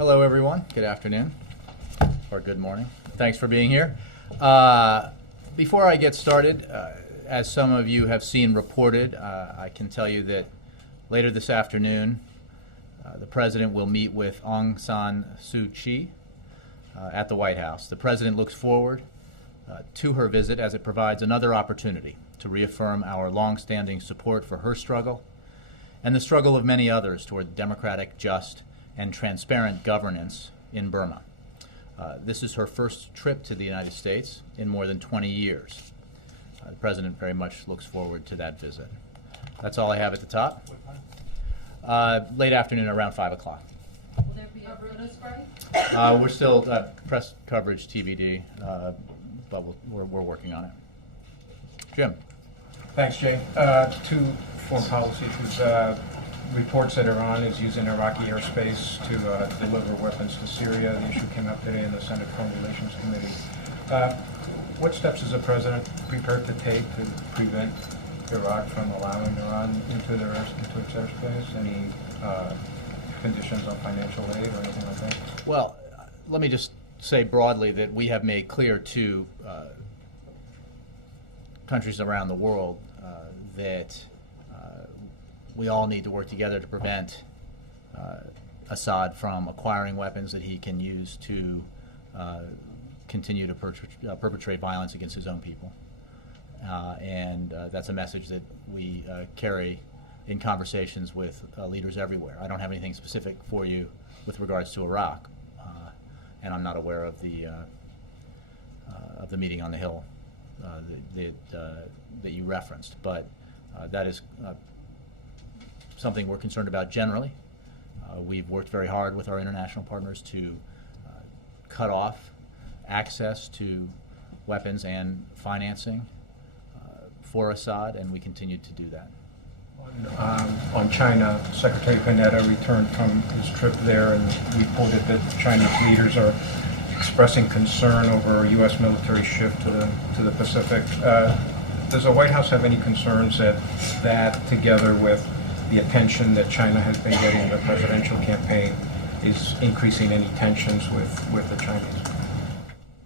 Hello, everyone. Good afternoon, or good morning. Thanks for being here. Before I get started, as some of you have seen reported, I can tell you that later this afternoon, the President will meet with Aung San Suu Kyi at the White House. The President looks forward to her visit as it provides another opportunity to reaffirm our longstanding support for her struggle and the struggle of many others toward democratic, just, and transparent governance in Burma. This is her first trip to the United States in more than 20 years. The President very much looks forward to that visit. That's all I have at the top. Late afternoon, around 5 o'clock. Will there be a Brutus party? We're still press coverage TBD, but we're working on it. Jim. Thanks, Jay. Two foreign policy issues. Reports that Iran is using Iraqi airspace to deliver weapons to Syria. The issue came up today in the Senate Foreign Relations Committee. What steps is the President prepared to take to prevent Iraq from allowing Iran into its airspace? Any conditions on financial aid or anything like that? Well, let me just say broadly that we have made clear to countries around the world that we all need to work together to prevent Assad from acquiring weapons that he can use to continue to perpetrate violence against his own people. And that's a message that we carry in conversations with leaders everywhere. I don't have anything specific for you with regards to Iraq, and I'm not aware of the meeting on the Hill that you referenced. But that is something we're concerned about generally. We've worked very hard with our international partners to cut off access to weapons and financing for Assad, and we continue to do that. On China, Secretary Panetta returned from his trip there and reported that Chinese leaders are expressing concern over a U.S. military shift to the Pacific. Does the White House have any concerns that together with the attention that China has been getting in the presidential campaign is increasing any tensions with the Chinese?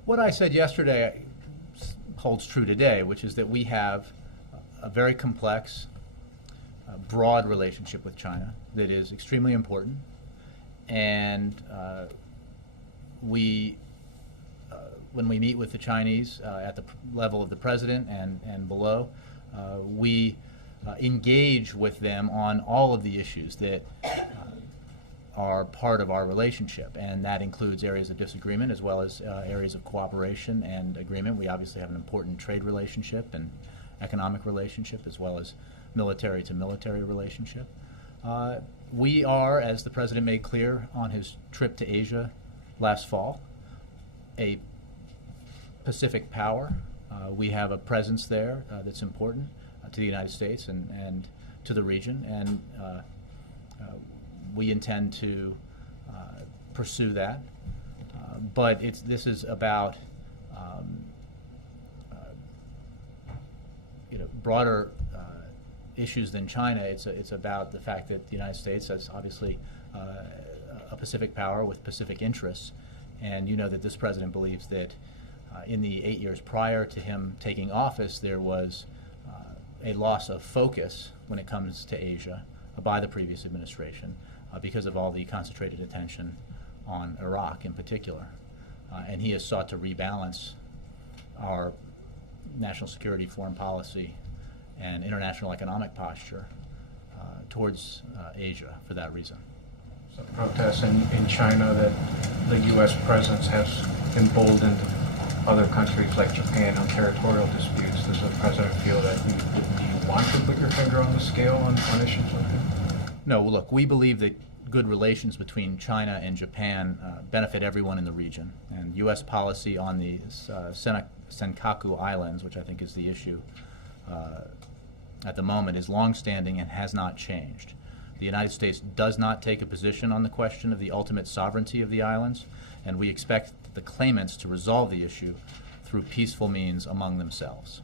What I said yesterday holds true today, which is that we have a very complex, broad relationship with China that is extremely important, and when we meet with the Chinese at the level of the President and below, we engage with them on all of the issues that are part of our relationship, and that includes areas of disagreement as well as areas of cooperation and agreement. We obviously have an important trade relationship and economic relationship as well as military to military relationship. We are, as the President made clear on his trip to Asia last fall, a Pacific power. We have a presence there that's important to the United States and to the region, and we intend to pursue that. But this is about broader issues than China. It's about the fact that the United States is obviously a Pacific power with Pacific interests, and you know that this President believes that in the 8 years prior to him taking office, there was a loss of focus when it comes to Asia by the previous administration because of all the concentrated attention on Iraq in particular. And he has sought to rebalance our national security, foreign policy, and international economic posture towards Asia for that reason. Some protests in China that the U.S. presence has emboldened other countries like Japan on territorial disputes. Does the President feel that you want to put your finger on the scale on issues like that? No, look, we believe that good relations between China and Japan benefit everyone in the region. And U.S. policy on the Senkaku Islands, which I think is the issue at the moment, is longstanding and has not changed. The United States does not take a position on the question of the ultimate sovereignty of the islands, and we expect the claimants to resolve the issue through peaceful means among themselves.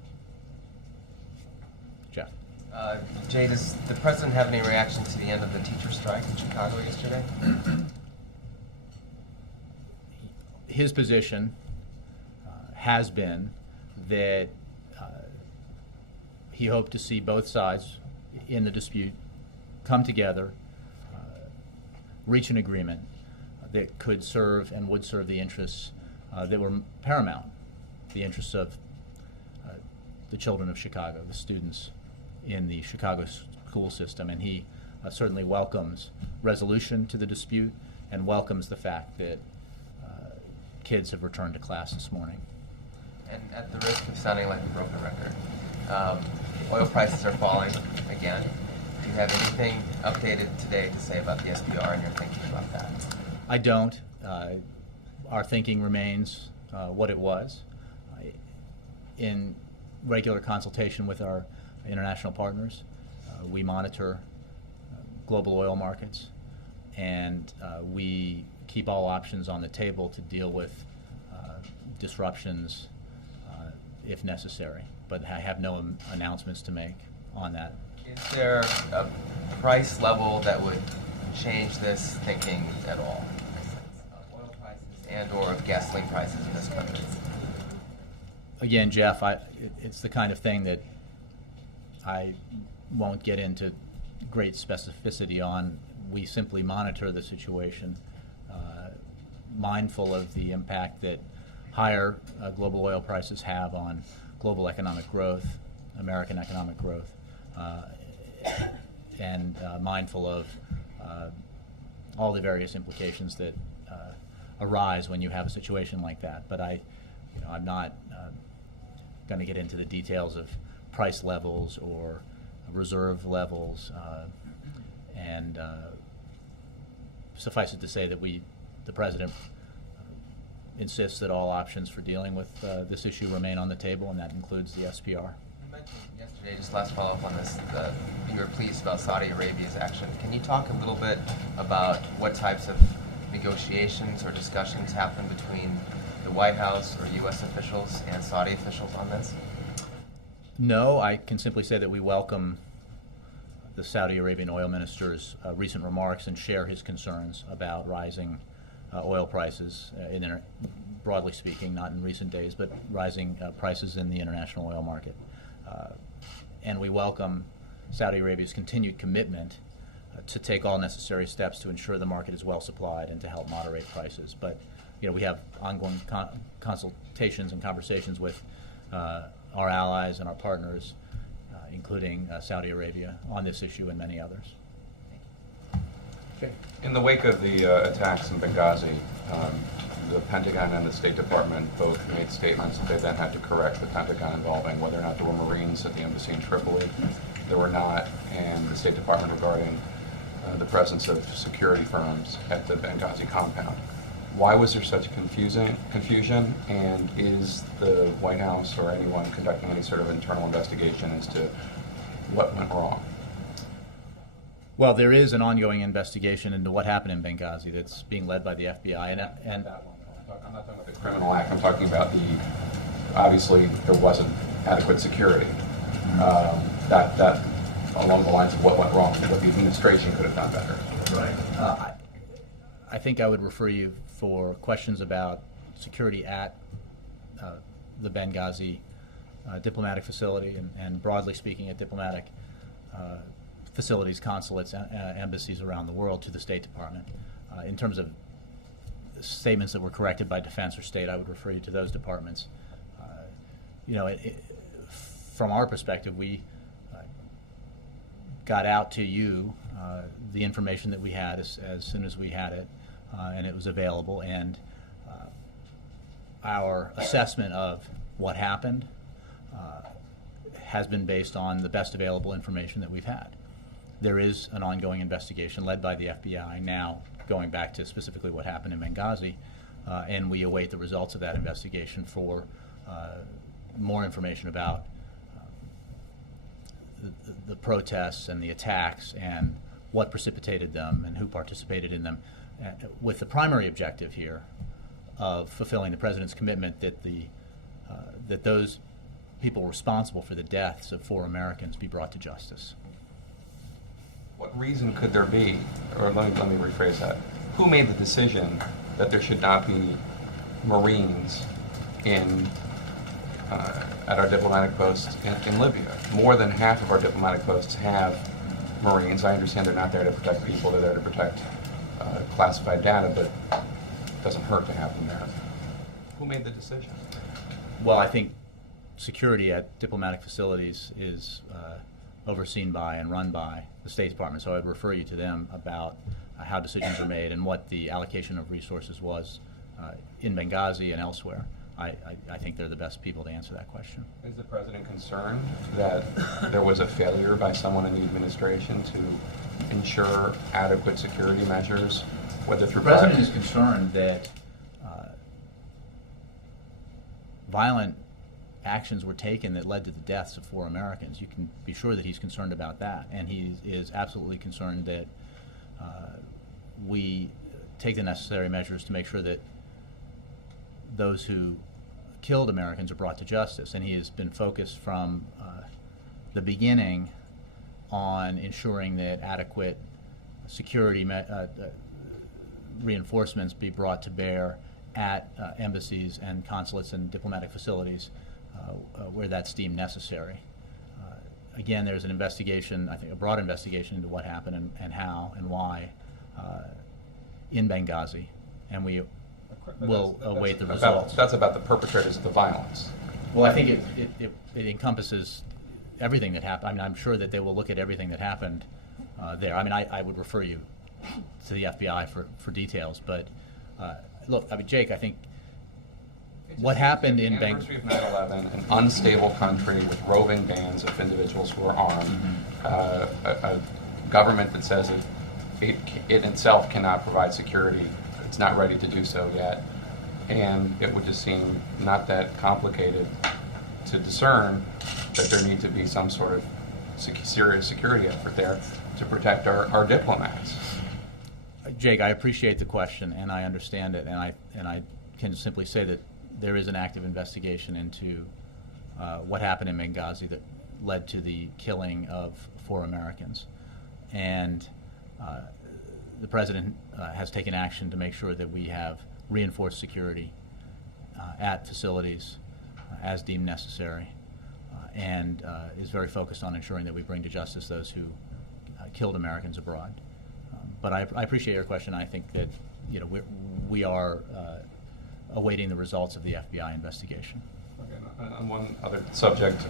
Jeff. Jay, does the President have any reaction to the end of the teacher strike in Chicago yesterday? his position has been that he hoped to see both sides in the dispute come together, reach an agreement that could serve and would serve the interests that were paramount, the interests of the children of Chicago, the students in the Chicago school system. And he certainly welcomes resolution to the dispute and welcomes the fact that kids have returned to class this morning. And at the risk of sounding like a broken record, oil prices are falling again. Do you have anything updated today to say about the SPR and your thinking about that? I don't. Our thinking remains what it was. In regular consultation with our international partners, we monitor global oil markets, and we keep all options on the table to deal with disruptions if necessary. But I have no announcements to make on that. Is there a price level that would change this thinking at all? Oil prices and/or of gasoline prices in this country? Again, Jeff, it's the kind of thing that I won't get into great specificity on. We simply monitor the situation, mindful of the impact that higher global oil prices have on global economic growth, American economic growth, and mindful of all the various implications that arise when you have a situation like that. But I'm not going to get into the details of price levels or reserve levels, and suffice it to say that the President insists that all options for dealing with this issue remain on the table, and that includes the SPR. You mentioned yesterday, just last follow-up on this, you were pleased about Saudi Arabia's action. Can you talk a little bit about what types of negotiations or discussions happened between the White House or U.S. officials and Saudi officials on this? No, I can simply say that we welcome the Saudi Arabian oil minister's recent remarks and share his concerns about rising oil prices, broadly speaking, not in recent days, but rising prices in the international oil market. And we welcome Saudi Arabia's continued commitment to take all necessary steps to ensure the market is well supplied and to help moderate prices. But we have ongoing consultations and conversations with our allies and our partners, including Saudi Arabia, on this issue and many others. Okay. In the wake of the attacks in Benghazi, the Pentagon and the State Department both made statements that they then had to correct the Pentagon involving whether or not there were Marines at the embassy in Tripoli. There were not, and the State Department regarding the presence of security firms at the Benghazi compound. Why was there such confusion, and is the White House or anyone conducting any sort of internal investigation as to what went wrong? Well, there is an ongoing investigation into what happened in Benghazi that's being led by the FBI. And I'm not talking about the criminal act. I'm talking about obviously there wasn't adequate security. That along the lines of what went wrong, what the administration could have done better. Right. I think I would refer you for questions about security at the Benghazi diplomatic facility and broadly speaking at diplomatic facilities, consulates, embassies around the world to the State Department. In terms of statements that were corrected by defense or state, I would refer you to those departments. From our perspective, we got out to you the information that we had as soon as we had it, and it was available. And our assessment of what happened has been based on the best available information that we've had. There is an ongoing investigation led by the FBI now, going back to specifically what happened in Benghazi, and we await the results of that investigation for more information about the protests and the attacks and what precipitated them and who participated in them, with the primary objective here of fulfilling the President's commitment that that those people responsible for the deaths of 4 Americans be brought to justice. What reason could there be, or let me rephrase that, who made the decision that there should not be Marines at our diplomatic posts in Libya. More than half of our diplomatic posts have Marines. I understand they're not there to protect people, they're there to protect classified data, but it doesn't hurt to have them there. Who made the decision? Well, I think security at diplomatic facilities is overseen by and run by the State Department, so I'd refer you to them about how decisions are made and what the allocation of resources was in Benghazi and elsewhere. I think they're the best people to answer that question. Is the President concerned that there was a failure by someone in the administration to ensure adequate security measures, whether through The President is concerned that violent actions were taken that led to the deaths of 4 Americans. You can be sure that he's concerned about that, and he is absolutely concerned that we take the necessary measures to make sure that those who killed Americans are brought to justice. And he has been focused from the beginning on ensuring that adequate security reinforcements be brought to bear at embassies and consulates and diplomatic facilities where that's deemed necessary. Again, there's an investigation, I think a broad investigation into what happened and how and why in Benghazi, and we will await the results. That's about the perpetrators of the violence. Well, I think it encompasses everything that happened. I mean, I'm sure that they will look at everything that happened there. I mean, I would refer you to the FBI for details, but look, I mean, Jake, I think what happened in Benghazi. The anniversary of 9/11, an unstable country with roving bands of individuals who are armed, a government that says it itself cannot provide security, it's not ready to do so yet, and it would just seem not that complicated to discern that there needs to be some sort of serious security effort there to protect our diplomats. Jake, I appreciate the question, and I understand it, and I can simply say that there is an active investigation into what happened in Benghazi that led to the killing of 4 Americans. And the President has taken action to make sure that we have reinforced security at facilities as deemed necessary, and is very focused on ensuring that we bring to justice those who killed Americans abroad. But I appreciate your question. I think that we are awaiting the results of the FBI investigation. Okay, on one other subject,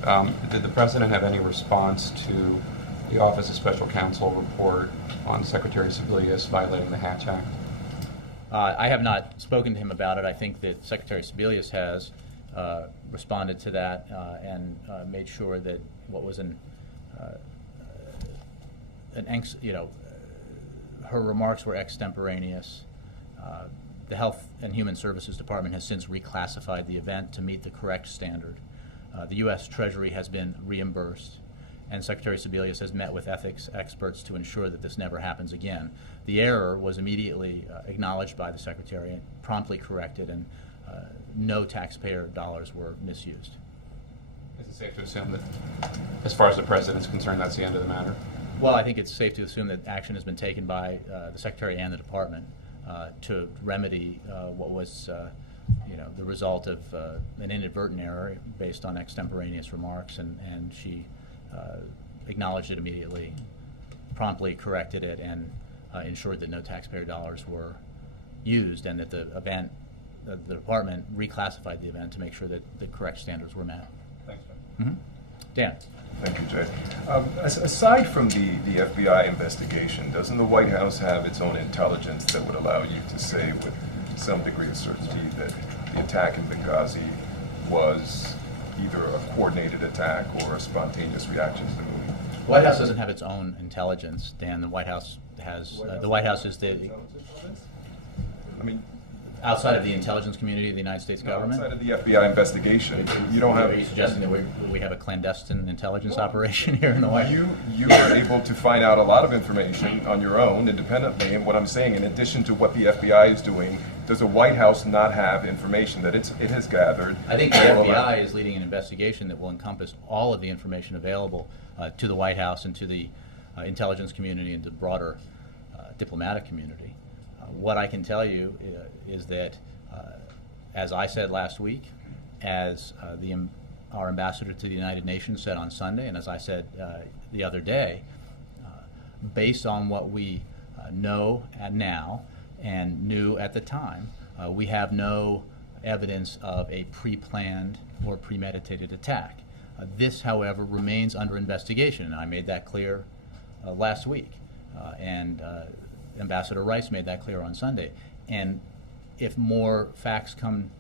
did the President have any response to the Office of Special Counsel report on Secretary Sebelius violating the Hatch Act? I have not spoken to him about it. I think that Secretary Sebelius has responded to that and made sure that what was her remarks were extemporaneous. The Health and Human Services Department has since reclassified the event to meet the correct standard. The U.S. Treasury has been reimbursed, and Secretary Sebelius has met with ethics experts to ensure that this never happens again. The error was immediately acknowledged by the Secretary and promptly corrected, and no taxpayer dollars were misused. Is it safe to assume that, as far as the President is concerned, that's the end of the matter? Well, I think it's safe to assume that action has been taken by the Secretary and the Department to remedy what was the result of an inadvertent error based on extemporaneous remarks, and she acknowledged it immediately, promptly corrected it, and ensured that no taxpayer dollars were used, and that the department reclassified the event to make sure that the correct standards were met. Thanks, Jim. Dan. Thank you, Jay. Aside from the FBI investigation, doesn't the White House have its own intelligence that would allow you to say with some degree of certainty that the attack in Benghazi was either a coordinated attack or a spontaneous reaction to the movie? The White House doesn't have its own intelligence, Dan. The White House has. The White House is the. I mean, outside of the intelligence community of the United States government. Outside of the FBI investigation, you don't have. Are you suggesting that we have a clandestine intelligence operation here in the White House? You were able to find out a lot of information on your own, independently. And what I'm saying, in addition to what the FBI is doing, does the White House not have information that it has gathered? I think the FBI is leading an investigation that will encompass all of the information available to the White House and to the intelligence community and the broader diplomatic community. What I can tell you is that as I said last week, as our ambassador to the United Nations said on Sunday, and as I said the other day, based on what we know now and knew at the time, we have no evidence of a pre-planned or premeditated attack. This, however, remains under investigation, and I made that clear last week, and Ambassador Rice made that clear on Sunday. And if more facts come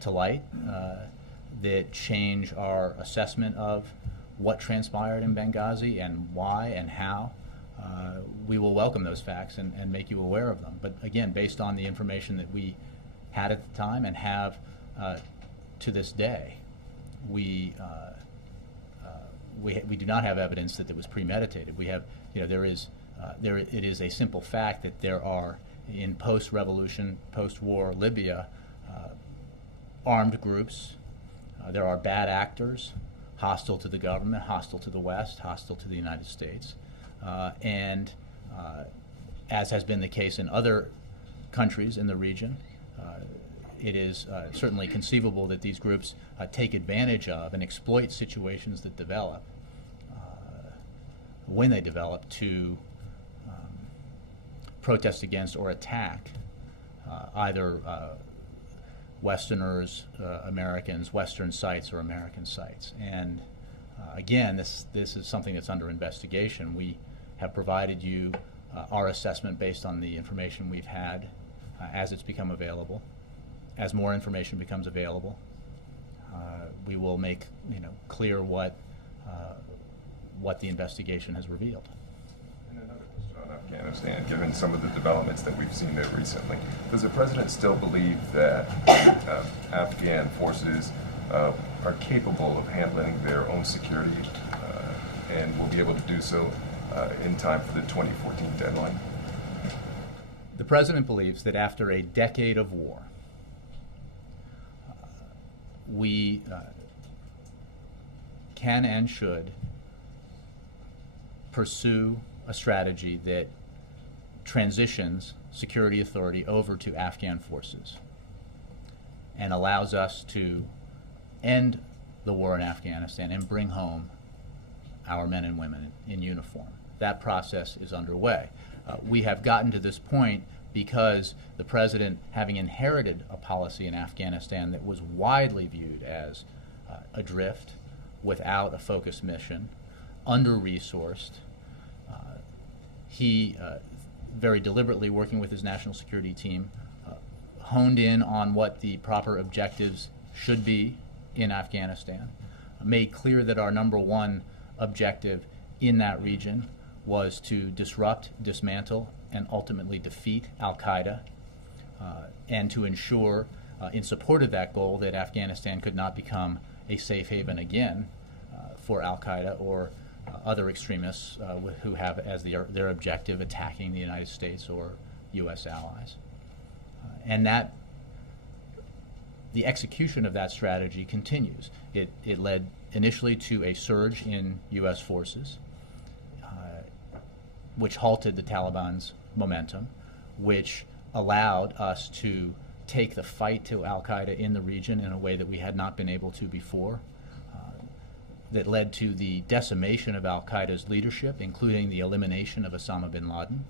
to light that change our assessment of what transpired in Benghazi and why and how, we will welcome those facts and make you aware of them. But again, based on the information that we had at the time and have to this day, we do not have evidence that it was premeditated. We have, it is a simple fact that there are, in post-revolution, post-war Libya, armed groups. There are bad actors, hostile to the government, hostile to the West, hostile to the United States. And as has been the case in other countries in the region, it is certainly conceivable that these groups take advantage of and exploit situations that develop, when they develop, to protest against or attack either Westerners, Americans, Western sites or American sites. And again, this is something that's under investigation. We have provided you our assessment based on the information we've had as it's become available. As more information becomes available, we will make clear what the investigation has revealed. And another question on Afghanistan, given some of the developments that we've seen there recently, does the president still believe that Afghan forces are capable of handling their own security and will be able to do so in time for the 2014 deadline? The president believes that after a decade of war, we can and should pursue a strategy that transitions security authority over to Afghan forces and allows us to end the war in Afghanistan and bring home our men and women in uniform. That process is underway. We have gotten to this point because the president, having inherited a policy in Afghanistan that was widely viewed as adrift, without a focused mission, under-resourced, he very deliberately, working with his national security team, honed in on what the proper objectives should be in Afghanistan, made clear that our number one objective in that region was to disrupt, dismantle, and ultimately defeat al-Qaeda, and to ensure, in support of that goal, that Afghanistan could not become a safe haven again for al-Qaeda or other extremists who have as their objective attacking the United States or U.S. allies. And that the execution of that strategy continues. It led initially to a surge in U.S. forces, which halted the Taliban's momentum, which allowed us to take the fight to al-Qaeda in the region in a way that we had not been able to before, that led to the decimation of al-Qaeda's leadership, including the elimination of Osama bin Laden,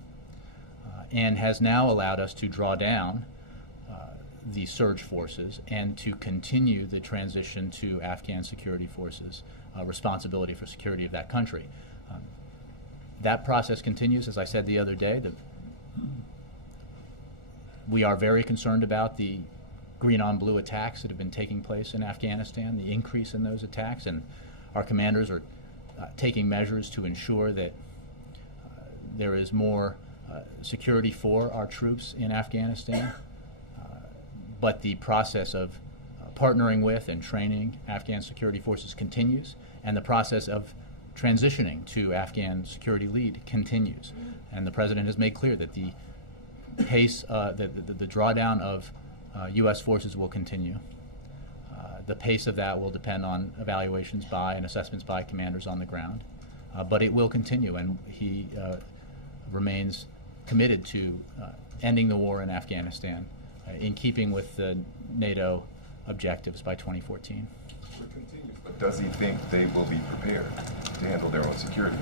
and has now allowed us to draw down the surge forces and to continue the transition to Afghan security forces, responsibility for security of that country. That process continues, as I said the other day. We are very concerned about the green-on-blue attacks that have been taking place in Afghanistan, the increase in those attacks, and our commanders are taking measures to ensure that there is more security for our troops in Afghanistan. But the process of partnering with and training Afghan security forces continues, and the process of transitioning to Afghan security lead continues. And the president has made clear that the pace, the drawdown of U.S. forces will continue. The pace of that will depend on evaluations by and assessments by commanders on the ground, but it will continue, and he remains committed to ending the war in Afghanistan in keeping with the NATO objectives by 2014. But does he think they will be prepared to handle their own security?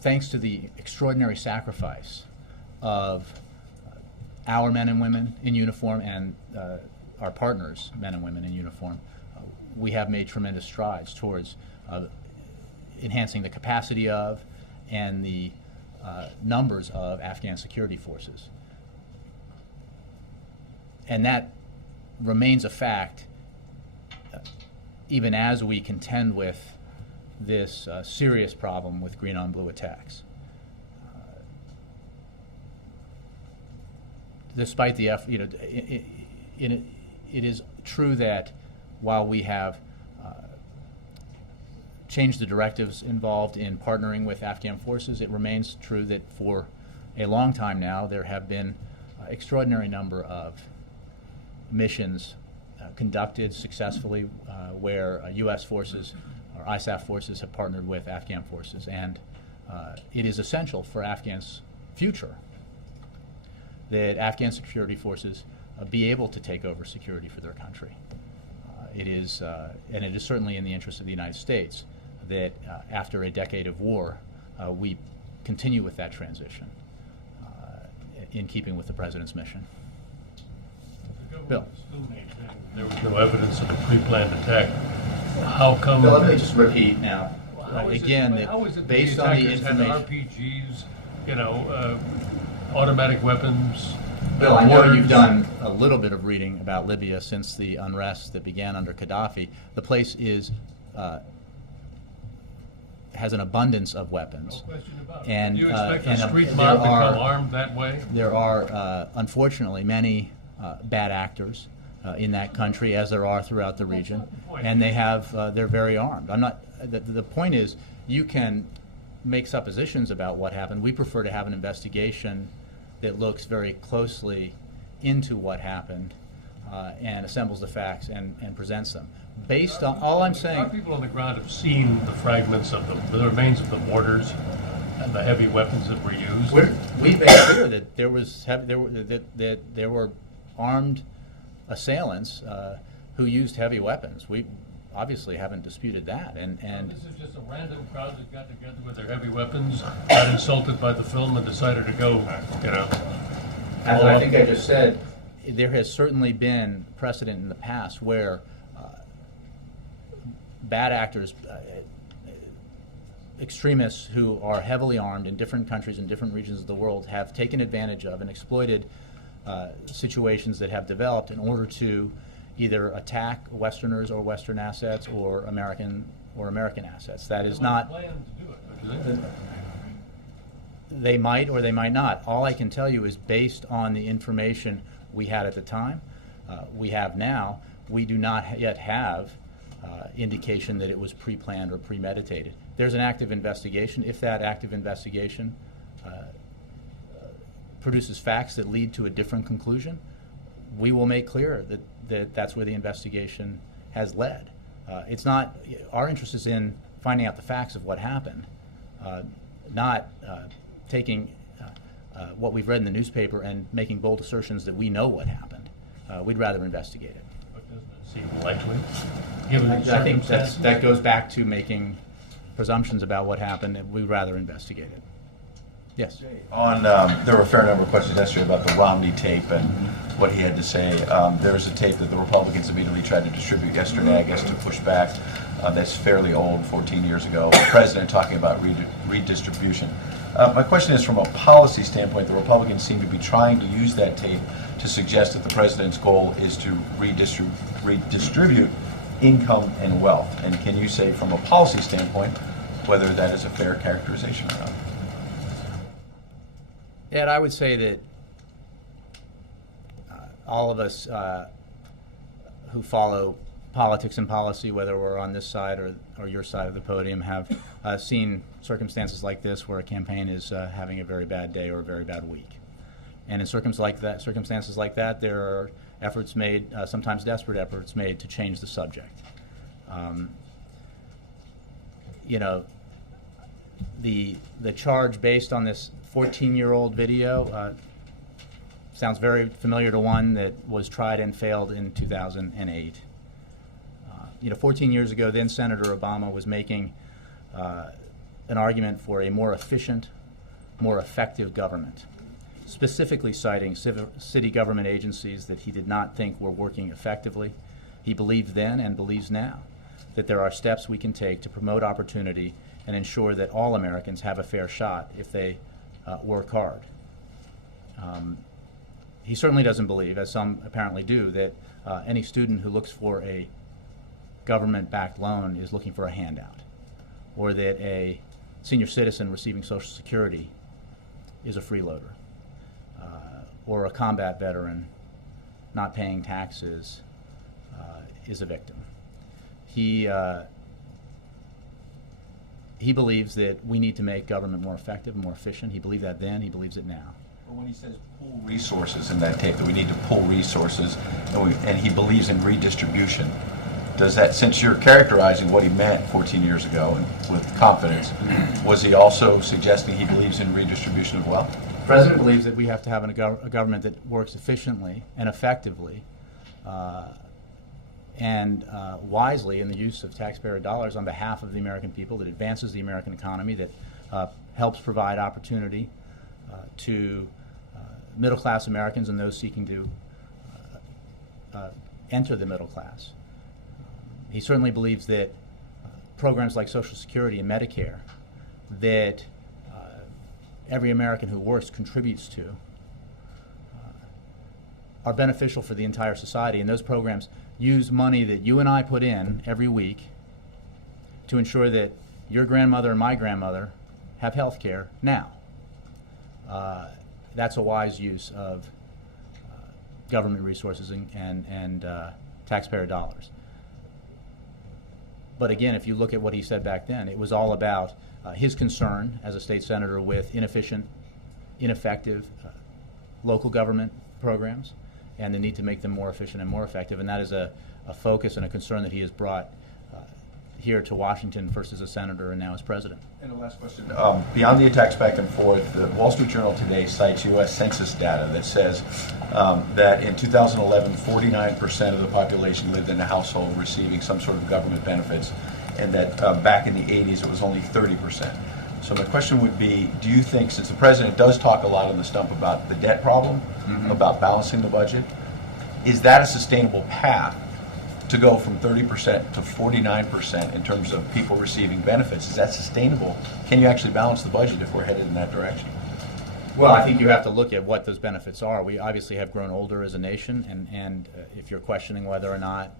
Thanks to the extraordinary sacrifice of our men and women in uniform and our partners, men and women in uniform, we have made tremendous strides towards enhancing the capacity of and the numbers of Afghan security forces. And that remains a fact even as we contend with this serious problem with green on blue attacks. Despite the effort, it is true that while we have changed the directives involved in partnering with Afghan forces, it remains true that for a long time now there have been extraordinary number of missions conducted successfully where U.S. forces or ISAF forces have partnered with Afghan forces, and it is essential for Afghans' future that Afghan security forces be able to take over security for their country. It is, and it is certainly in the interest of the United States that after a decade of war, we continue with that transition in keeping with the President's mission. Bill. Still maintain there was no evidence of a pre-planned attack. How come? Bill, let me just repeat now. How is Again, it, how is it based the on the attackers had information. RPGs, automatic weapons? Bill, I know mortars? you've done a little bit of reading about Libya since the unrest that began under Gaddafi. The place is has an abundance of weapons. No question about it. And, Do you expect and a street there mob to are- become armed that way? There are, unfortunately, many bad actors in that country, as there are throughout the region, not the point. and they have they're very armed. I'm not. The point is, you can make suppositions about what happened. We prefer to have an investigation that looks very closely into what happened and assembles the facts and presents them. Based on all I'm Our saying. people on the ground have seen the fragments of the remains of the mortars and the heavy weapons that were used. We've made clear that there were armed assailants who used heavy weapons. We obviously haven't disputed that, and This is just a random crowd that got together with their heavy weapons, got insulted by the film, and decided to go, as I think I just said, there has certainly been precedent in the past where bad actors, extremists who are heavily armed in different countries and different regions of the world have taken advantage of and exploited situations that have developed in order to either attack Westerners or Western assets or American assets. That is not. Plan to do it, They might or they might not. All I can tell you is based on the information we had at the time, we have now, we do not yet have indication that it was pre-planned or premeditated. There's an active investigation. If that active investigation produces facts that lead to a different conclusion, we will make clear that that's where the investigation has led. It's not, our interest is in finding out the facts of what happened, not taking what we've read in the newspaper and making bold assertions that we know what happened. We'd rather investigate it. But doesn't it seem likely, given the I think circumstances? that goes back to making presumptions about what happened, and we'd rather investigate it. Yes. There were a fair number of questions yesterday about the Romney tape and what he had to say. There's a tape that the Republicans immediately tried to distribute yesterday, I guess, to push back. That's fairly old, 14 years ago. The president talking about redistribution. My question is, from a policy standpoint, the Republicans seem to be trying to use that tape to suggest that the president's goal is to redistribute income and wealth. And can you say, from a policy standpoint, whether that is a fair characterization or not? Ed, I would say that all of us who follow politics and policy, whether we're on this side or your side of the podium, have seen circumstances like this where a campaign is having a very bad day or a very bad week. And in circumstances like that, there are efforts made, sometimes desperate efforts made, to change the subject. The charge based on this 14-year-old video, sounds very familiar to one that was tried and failed in 2008. 14 years ago, then Senator Obama was making an argument for a more efficient, more effective government, specifically citing city government agencies that he did not think were working effectively. He believed then and believes now that there are steps we can take to promote opportunity and ensure that all Americans have a fair shot if they work hard. He certainly doesn't believe, as some apparently do, that any student who looks for a government-backed loan is looking for a handout, or that a senior citizen receiving Social Security is a freeloader, or a combat veteran not paying taxes is a victim. He believes that we need to make government more effective, more efficient. He believed that then, he believes it now. But when he says pull resources in that tape, that we need to pull resources, and he believes in redistribution, does that, since you're characterizing what he meant 14 years ago and with confidence, was he also suggesting he believes in redistribution of wealth? The President believes that we have to have a government that works efficiently and effectively and wisely in the use of taxpayer dollars on behalf of the American people, that advances the American economy, that helps provide opportunity to middle-class Americans and those seeking to enter the middle class. He certainly believes that programs like Social Security and Medicare that every American who works contributes to are beneficial for the entire society, and those programs use money that you and I put in every week to ensure that your grandmother and my grandmother have health care now. That's a wise use of government resources and taxpayer dollars. But again, if you look at what he said back then, it was all about his concern as a state senator with inefficient, ineffective local government programs and the need to make them more efficient and more effective. And that is a focus and a concern that he has brought here to Washington, first as a senator and now as president. And the last question, beyond the attacks back and forth, the Wall Street Journal today cites U.S. Census data that says that in 2011, 49% of the population lived in a household receiving some sort of government benefits, and that back in the 80s it was only 30%. So my question would be, do you think, since the president does talk a lot on the stump about the debt problem, about balancing the budget, is that a sustainable path to go from 30% to 49% in terms of people receiving benefits? Is that sustainable? Can you actually balance the budget if we're headed in that direction? Well, I think you have to look at what those benefits are. We obviously have grown older as a nation, and if you're questioning whether or not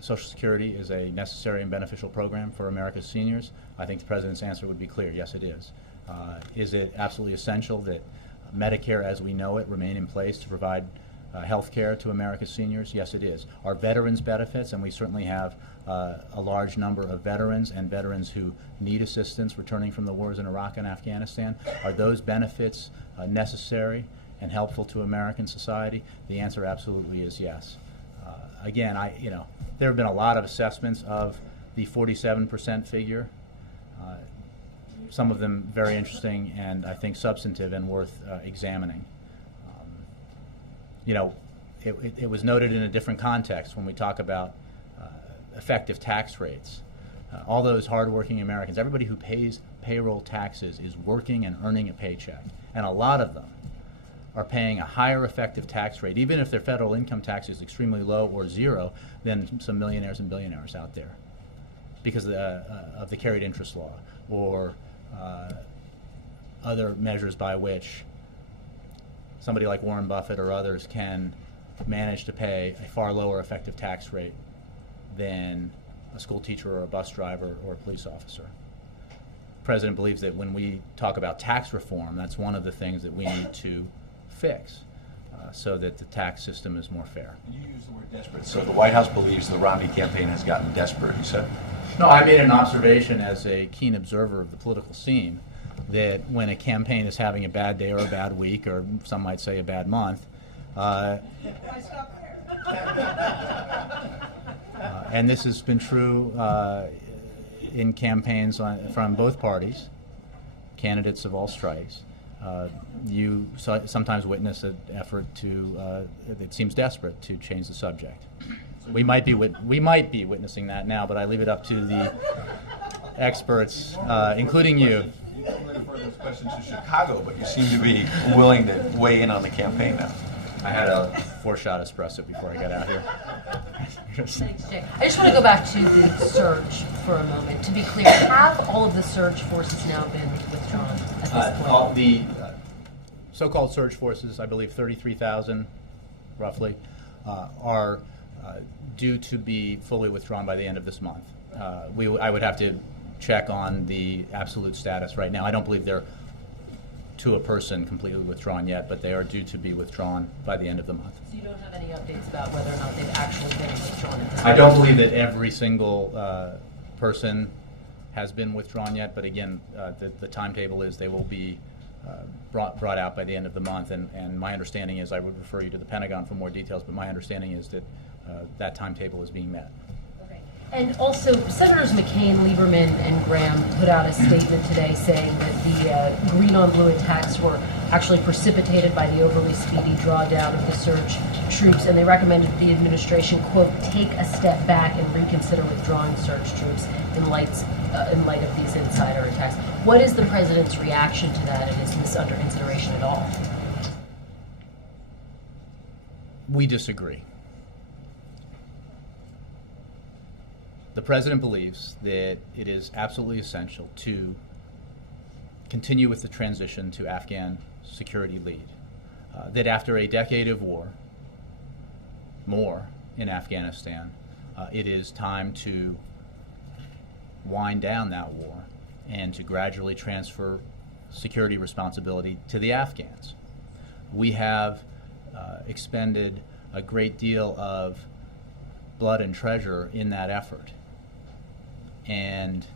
Social Security is a necessary and beneficial program for America's seniors, I think the President's answer would be clear. Yes, it is. Is it absolutely essential that Medicare as we know it remain in place to provide health care to America's seniors? Yes, it is. Are veterans benefits, and we certainly have a large number of veterans and veterans who need assistance returning from the wars in Iraq and Afghanistan, are those benefits necessary and helpful to American society? The answer absolutely is yes. Again, there have been a lot of assessments of the 47% figure, some of them very interesting and I think substantive and worth examining. It was noted in a different context when we talk about effective tax rates. All those hardworking Americans, everybody who pays payroll taxes is working and earning a paycheck, and a lot of them are paying a higher effective tax rate, even if their federal income tax is extremely low or zero, than some millionaires and billionaires out there because of the carried interest law or other measures by which somebody like Warren Buffett or others can manage to pay a far lower effective tax rate than a school teacher or a bus driver or a police officer. The President believes that when we talk about tax reform, that's one of the things that we need to fix so that the tax system is more fair. You use the word desperate. So the White House believes the Romney campaign has gotten desperate, you said? No, I made an observation as a keen observer of the political scene that when a campaign is having a bad day or a bad week, or some might say a bad month, I stopped there. and this has been true in campaigns from both parties, candidates of all stripes, you sometimes witness an effort to, it seems desperate, to change the subject. We might be witnessing that now, but I leave it up to the experts, including you. You didn't refer those questions to Chicago, but you seem to be willing to weigh in on the campaign now. I had a 4-shot espresso before I got out here. Thanks, Jay. I just want to go back to the surge for a moment. To be clear, have all of the surge forces now been withdrawn at this point? The so-called surge forces, I believe 33,000 roughly, are due to be fully withdrawn by the end of this month. I would have to check on the absolute status right now. I don't believe they're to a person completely withdrawn yet, but they are due to be withdrawn by the end of the month. So you don't have any updates about whether or not they've actually been withdrawn at this point? I don't believe that every single person has been withdrawn yet, but again, the timetable is they will be brought out by the end of the month, and my understanding is, I would refer you to the Pentagon for more details, but my understanding is that that timetable is being met. And also, Senators McCain, Lieberman, and Graham put out a statement today saying that the green on blue attacks were actually precipitated by the overly speedy drawdown of the surge troops, and they recommended the administration, quote, take a step back and reconsider withdrawing surge troops in light of these insider attacks. What is the president's reaction to that, and is this under consideration at all? We disagree. The president believes that it is absolutely essential to continue with the transition to Afghan security lead. That after a decade of war, more in Afghanistan, it is time to wind down that war and to gradually transfer security responsibility to the Afghans. We have expended a great deal of blood and treasure in that effort. And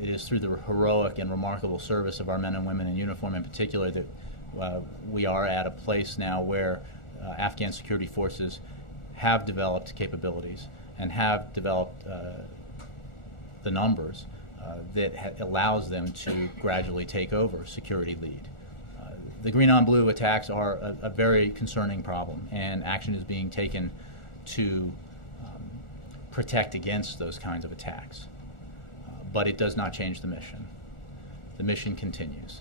it is through the heroic and remarkable service of our men and women in uniform in particular that we are at a place now where Afghan security forces have developed capabilities and have developed the numbers that allows them to gradually take over security lead. The green on blue attacks are a very concerning problem, and action is being taken to protect against those kinds of attacks. But it does not change the mission. The mission continues.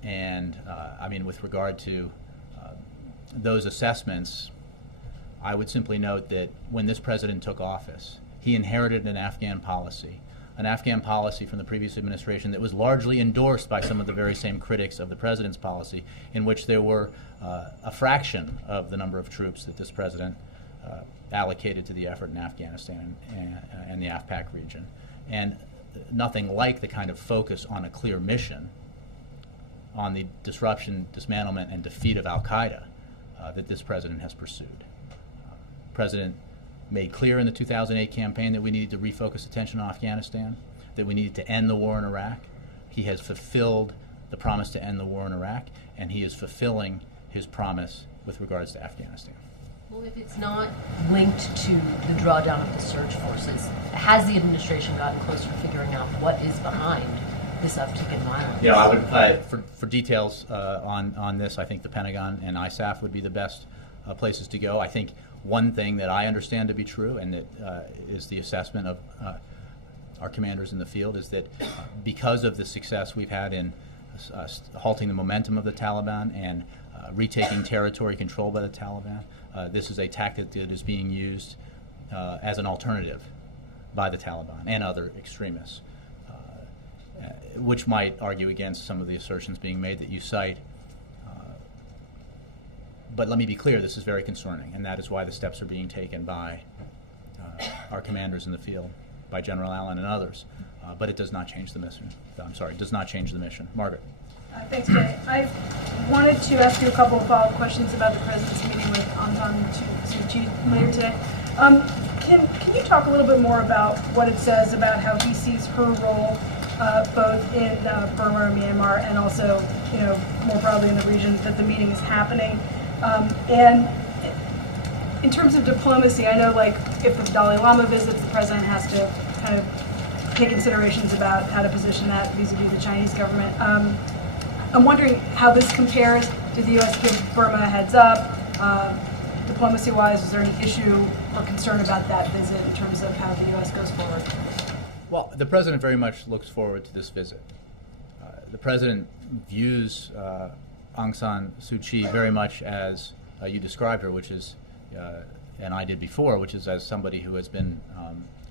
And I mean, with regard to those assessments, I would simply note that when this president took office, he inherited an Afghan policy from the previous administration that was largely endorsed by some of the very same critics of the president's policy, in which there were a fraction of the number of troops that this president allocated to the effort in Afghanistan and the AFPAC region. And nothing like the kind of focus on a clear mission on the disruption, dismantlement, and defeat of al-Qaeda that this president has pursued. The president made clear in the 2008 campaign that we needed to refocus attention on Afghanistan, that we needed to end the war in Iraq. He has fulfilled the promise to end the war in Iraq, and he is fulfilling his promise with regards to Afghanistan. Well, if it's not linked to the drawdown of the surge forces, has the administration gotten closer to figuring out what is behind this uptick in violence? Yeah, I would, for details on this, I think the Pentagon and ISAF would be the best places to go. I think one thing that I understand to be true, and that is the assessment of our commanders in the field, is that because of the success we've had in halting the momentum of the Taliban and retaking territory controlled by the Taliban, this is a tactic that is being used as an alternative by the Taliban and other extremists, which might argue against some of the assertions being made that you cite. But let me be clear, this is very concerning, and that is why the steps are being taken by our commanders in the field, by General Allen and others. But it does not change the mission. I'm sorry, it does not change the mission. Margaret. Thanks, Jay. I wanted to ask you a couple of follow-up questions about the president's meeting with Aung San Suu Kyi later today. Can you talk a little bit more about what it says about how he sees her role both in Burma or Myanmar and also, more broadly in the region that the meeting is happening? And in terms of diplomacy, I know, like, if the Dalai Lama visits, the president has to kind of take considerations about how to position that vis-a-vis the Chinese government. I'm wondering how this compares. Did the U.S. give Burma a heads up? Diplomacy-wise, is there any issue or concern about that visit in terms of how the U.S. goes forward? Well, the president very much looks forward to this visit. The president views Aung San Suu Kyi very much as you described her, which is, and I did before, which is as somebody who has been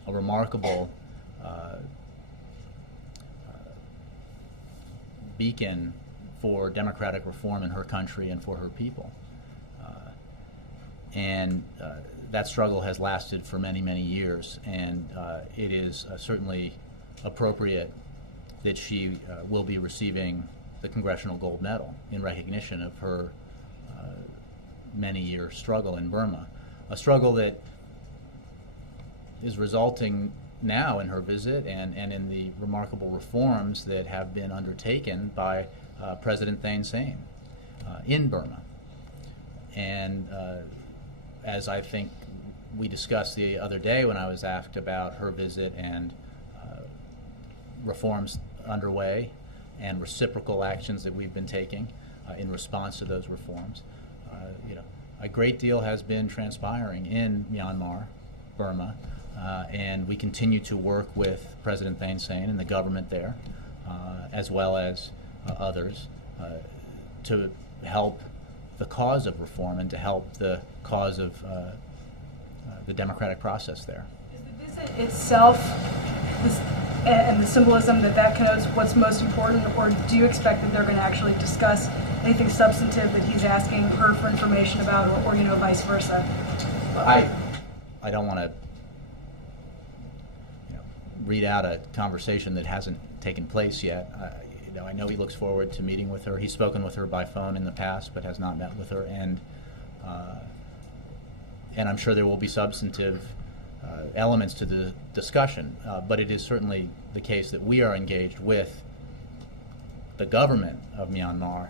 a remarkable beacon for democratic reform in her country and for her people. And that struggle has lasted for many, many years, and it is certainly appropriate that she will be receiving the Congressional Gold Medal in recognition of her many-year struggle in Burma, a struggle that is resulting now in her visit and in the remarkable reforms that have been undertaken by President Thein Sein in Burma. And as I think we discussed the other day when I was asked about her visit and reforms underway and reciprocal actions that we've been taking in response to those reforms, a great deal has been transpiring in Myanmar, Burma, and we continue to work with President Thein Sein and the government there, as well as others, to help the cause of reform and to help the cause of the democratic process there. Is the visit itself and the symbolism that connotes what's most important, or do you expect that they're going to actually discuss anything substantive that he's asking her for information about, or vice versa? I don't want to read out a conversation that hasn't taken place yet. I know he looks forward to meeting with her. He's spoken with her by phone in the past, but has not met with her, and I'm sure there will be substantive elements to the discussion. But it is certainly the case that we are engaged with the government of Myanmar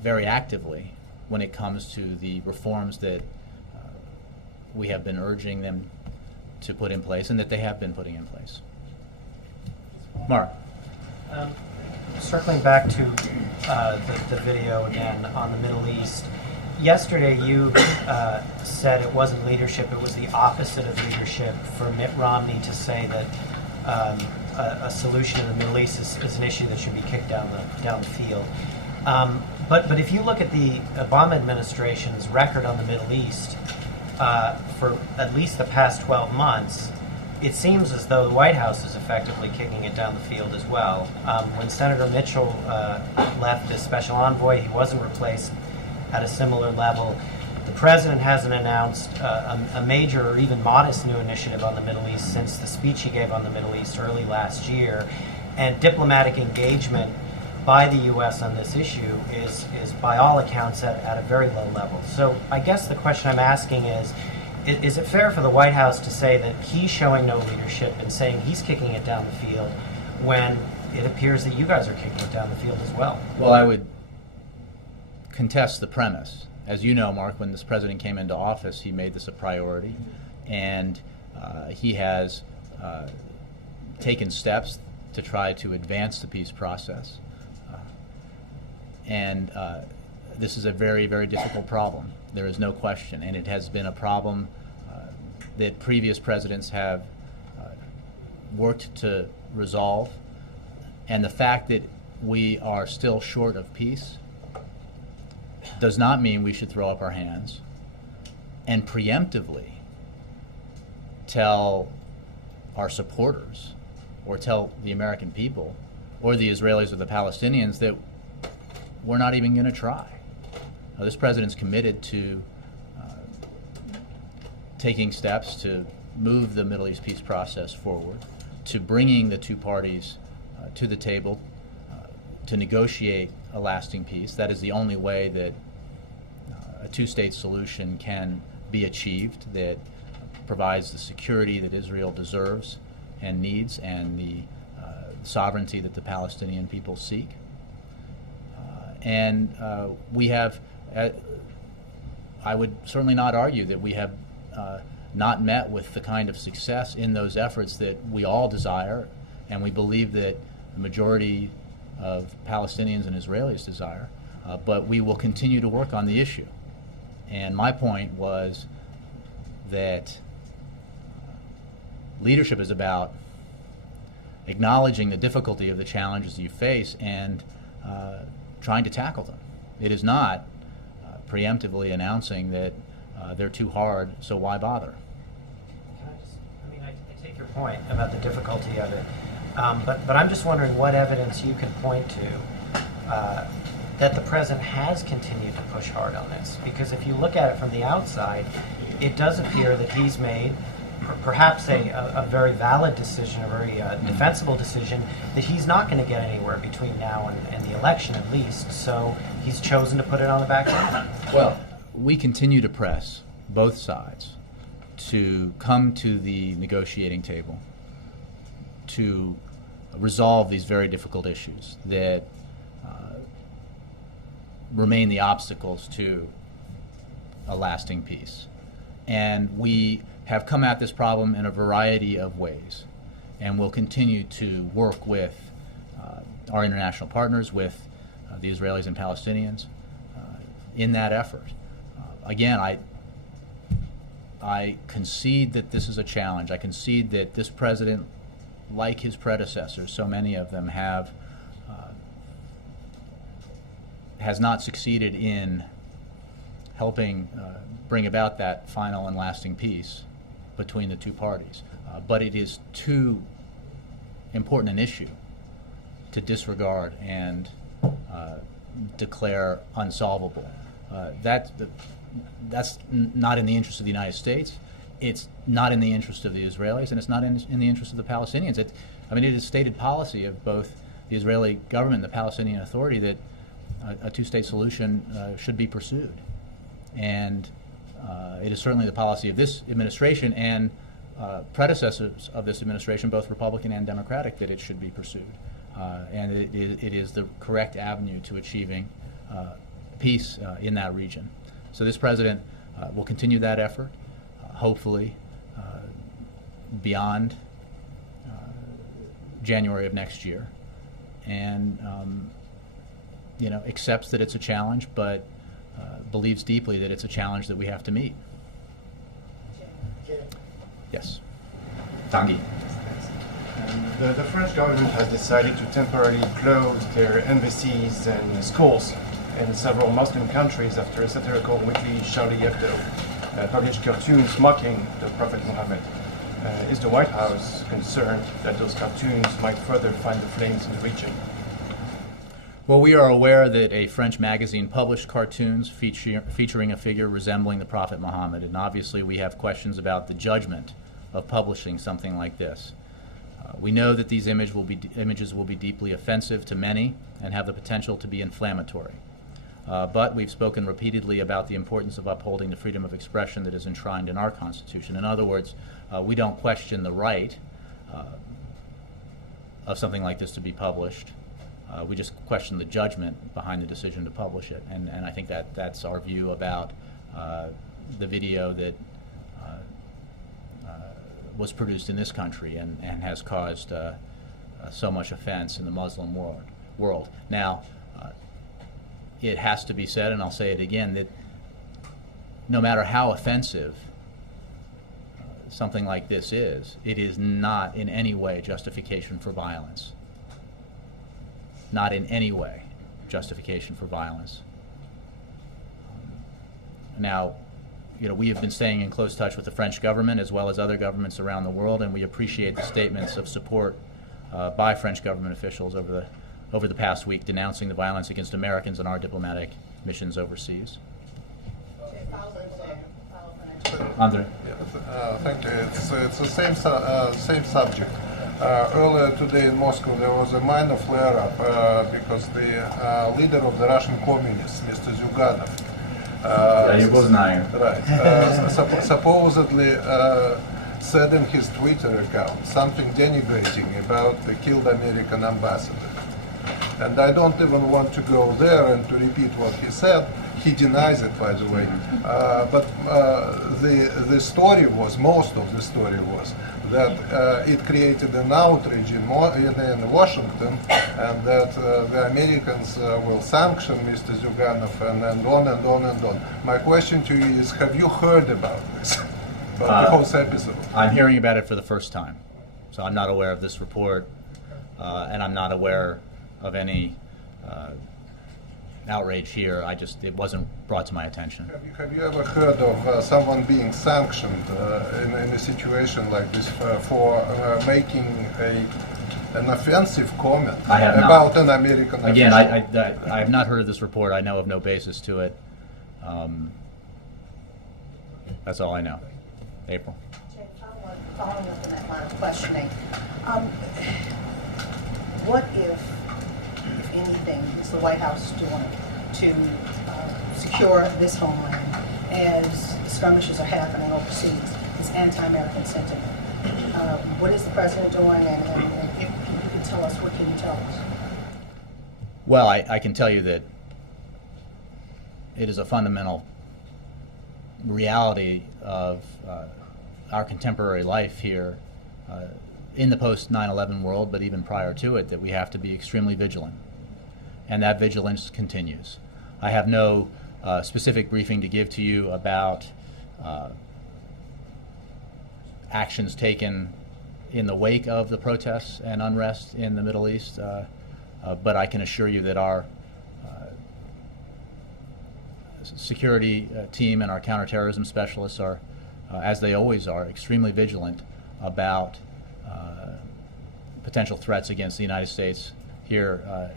very actively when it comes to the reforms that we have been urging them to put in place and that they have been putting in place. Mark. Circling back to the video again on the Middle East, yesterday you said it wasn't leadership, it was the opposite of leadership for Mitt Romney to say that a solution in the Middle East is an issue that should be kicked down the field. But if you look at the Obama administration's record on the Middle East for at least the past 12 months, it seems as though the White House is effectively kicking it down the field as well. When Senator Mitchell left as special envoy, he wasn't replaced at a similar level. The president hasn't announced a major or even modest new initiative on the Middle East since the speech he gave on the Middle East early last year. And diplomatic engagement by the U.S. on this issue is by all accounts at a very low level. So I guess the question I'm asking is it fair for the White House to say that he's showing no leadership and saying he's kicking it down the field when it appears that you guys are kicking it down the field as well? Well, I would contest the premise. As you know, Mark, when this president came into office, he made this a priority, and he has taken steps to try to advance the peace process. And this is a very, very difficult problem. There is no question, and it has been a problem that previous presidents have worked to resolve. And the fact that we are still short of peace does not mean we should throw up our hands and preemptively tell our supporters or tell the American people or the Israelis or the Palestinians that we're not even going to try. Now, this president's committed to taking steps to move the Middle East peace process forward, to bringing the two parties to the table to negotiate a lasting peace. That is the only way that a two-state solution can be achieved that provides the security that Israel deserves and needs and the sovereignty that the Palestinian people seek. And we have, I would certainly not argue that we have not met with the kind of success in those efforts that we all desire, and we believe that the majority of Palestinians and Israelis desire, but we will continue to work on the issue. And my point was that leadership is about acknowledging the difficulty of the challenges you face and trying to tackle them. It is not preemptively announcing that they're too hard, so why bother? I take your point about the difficulty of it, but I'm just wondering what evidence you can point to that the president has continued to push hard on this. Because if you look at it from the outside, it does appear that he's made perhaps a very valid decision, a very defensible decision, that he's not going to get anywhere between now and the election at least, so he's chosen to put it on the back burner. Well, we continue to press both sides to come to the negotiating table to resolve these very difficult issues that remain the obstacles to a lasting peace. And we have come at this problem in a variety of ways, and we'll continue to work with our international partners, with the Israelis and Palestinians in that effort. Again, I concede that this is a challenge. I concede that this president, like his predecessors, so many of them has not succeeded in helping bring about that final and lasting peace between the two parties. But it is too important an issue to disregard and declare unsolvable. That's not in the interest of the United States. It's not in the interest of the Israelis, and it's not in the interest of the Palestinians. It is stated policy of both the Israeli government and the Palestinian Authority that a two-state solution should be pursued. And it is certainly the policy of this administration and predecessors of this administration, both Republican and Democratic, that it should be pursued. And it is the correct avenue to achieving peace in that region. So this president will continue that effort, hopefully beyond January of next year, and accepts that it's a challenge, but believes deeply that it's a challenge that we have to meet. Yes. Tanguy. The French government has decided to temporarily close their embassies and schools in several Muslim countries after a satirical weekly Charlie Hebdo published cartoons mocking the Prophet Muhammad. Is the White House concerned that those cartoons might further fan the flames in the region? Well, we are aware that a French magazine published cartoons featuring a figure resembling the Prophet Muhammad, and obviously we have questions about the judgment of publishing something like this. We know that these images will be deeply offensive to many and have the potential to be inflammatory. But we've spoken repeatedly about the importance of upholding the freedom of expression that is enshrined in our Constitution. In other words, we don't question the right of something like this to be published. We just question the judgment behind the decision to publish it. And I think that's our view about the video that was produced in this country and has caused so much offense in the Muslim world. Now, it has to be said, and I'll say it again, that no matter how offensive something like this is, it is not in any way justification for violence. Not in any way justification for violence. Now, we have been staying in close touch with the French government as well as other governments around the world, and we appreciate the statements of support by French government officials over the past week denouncing the violence against Americans in our diplomatic missions overseas. Andre. Thank you. It's the same subject. Earlier today in Moscow there was a minor flare-up because the leader of the Russian communists, Mr. Zyuganov, supposedly said in his Twitter account something denigrating about the killed American ambassador. And I don't even want to go there and to repeat what he said. He denies it, by the way. But the story was, most of the story was, that it created an outrage in Washington, and that the Americans will sanction Mr. Zyuganov, and on and on and on. My question to you is, have you heard about this? About the whole episode? I'm hearing about it for the first time. So I'm not aware of this report, and I'm not aware of any outrage here. It wasn't brought to my attention. Have you ever heard of someone being sanctioned in a situation like this for making an offensive comment I have not. about an American Again, official? I have not heard of this report. I know of no basis to it. That's all I know. April. Jay, following up on that line of questioning, what if anything, is the White House doing to secure this homeland as skirmishes are happening overseas, this anti-American sentiment? What is the president doing, and if you can tell us, what can you tell us? Well, I can tell you that it is a fundamental reality of our contemporary life here in the post 9/11 world, but even prior to it, that we have to be extremely vigilant. And that vigilance continues. I have no specific briefing to give to you about actions taken in the wake of the protests and unrest in the Middle East, but I can assure you that our security team and our counterterrorism specialists are, as they always are, extremely vigilant about potential threats against the United States here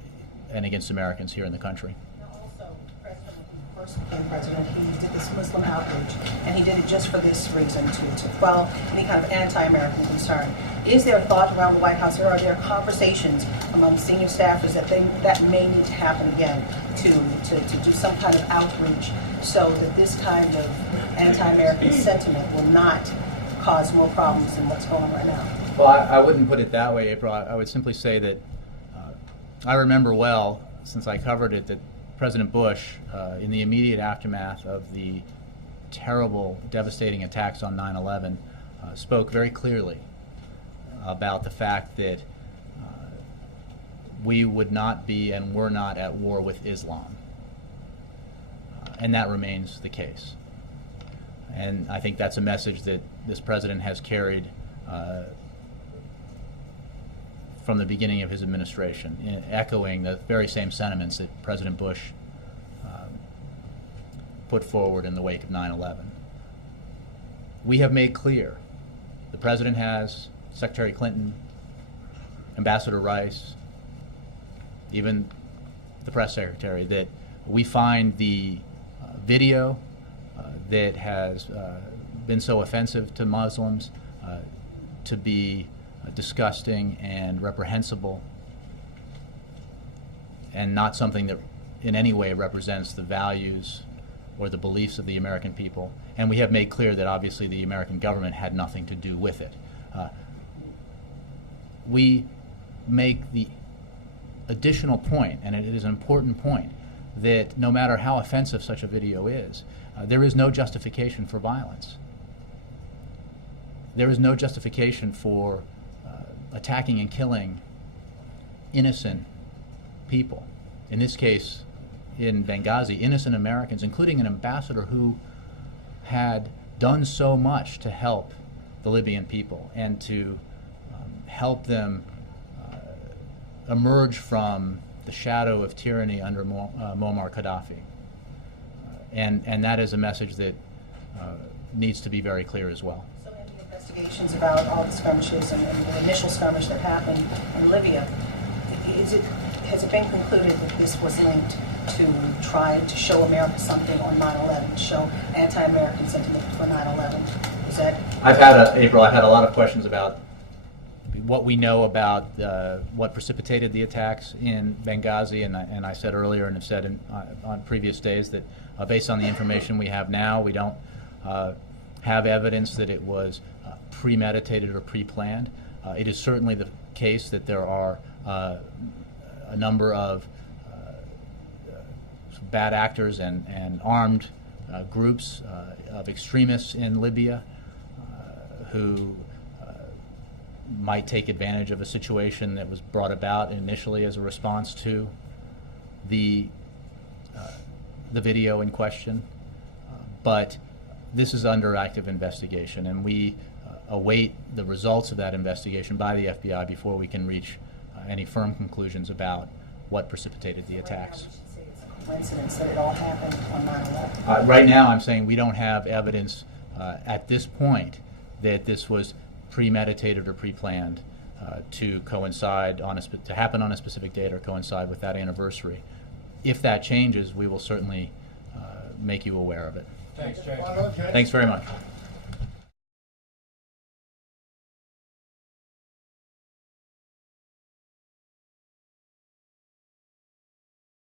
and against Americans here in the country. Now also, the president, when he first became president, he did this Muslim outreach, and he did it just for this reason, to quell any kind of anti-American concern. Is there a thought around the White House, or are there conversations among senior staffers that may need to happen again to do some kind of outreach so that this kind of anti-American sentiment will not cause more problems than what's going on right now? Well, I wouldn't put it that way, April. I would simply say that I remember well, since I covered it, that President Bush, in the immediate aftermath of the terrible, devastating attacks on 9/11, spoke very clearly about the fact that we would not be and were not at war with Islam. And that remains the case. And I think that's a message that this president has carried from the beginning of his administration, echoing the very same sentiments that President Bush put forward in the wake of 9/11. We have made clear, the president has, Secretary Clinton, Ambassador Rice, even the press secretary, that we find the video that has been so offensive to Muslims to be disgusting and reprehensible, and not something that in any way represents the values or the beliefs of the American people. And we have made clear that obviously the American government had nothing to do with it. We make the additional point, and it is an important point, that no matter how offensive such a video is, there is no justification for violence. There is no justification for attacking and killing innocent people. In this case, in Benghazi, innocent Americans, including an ambassador who had done so much to help the Libyan people and to help them emerge from the shadow of tyranny under Muammar Gaddafi. And that is a message that needs to be very clear as well. So in the investigations about all the skirmishes and the initial skirmish that happened in Libya, has it been concluded that this was linked to trying to show America something on 9/11, show anti-American sentiment for 9/11? Is that? April, I've had a lot of questions about what we know about what precipitated the attacks in Benghazi, and I said earlier and have said on previous days that based on the information we have now, we don't have evidence that it was premeditated or pre-planned. It is certainly the case that there are a number of bad actors and armed groups of extremists in Libya who might take advantage of a situation that was brought about initially as a response to the video in question. But this is under active investigation, and we await the results of that investigation by the FBI before we can reach any firm conclusions about what precipitated the attacks. Coincidence that it all happened on 9/11. Right now, I'm saying we don't have evidence at this point that this was premeditated or pre-planned to coincide on to happen on a specific date or coincide with that anniversary. If that changes, we will certainly make you aware of it. Thanks, Jay. Thanks very much.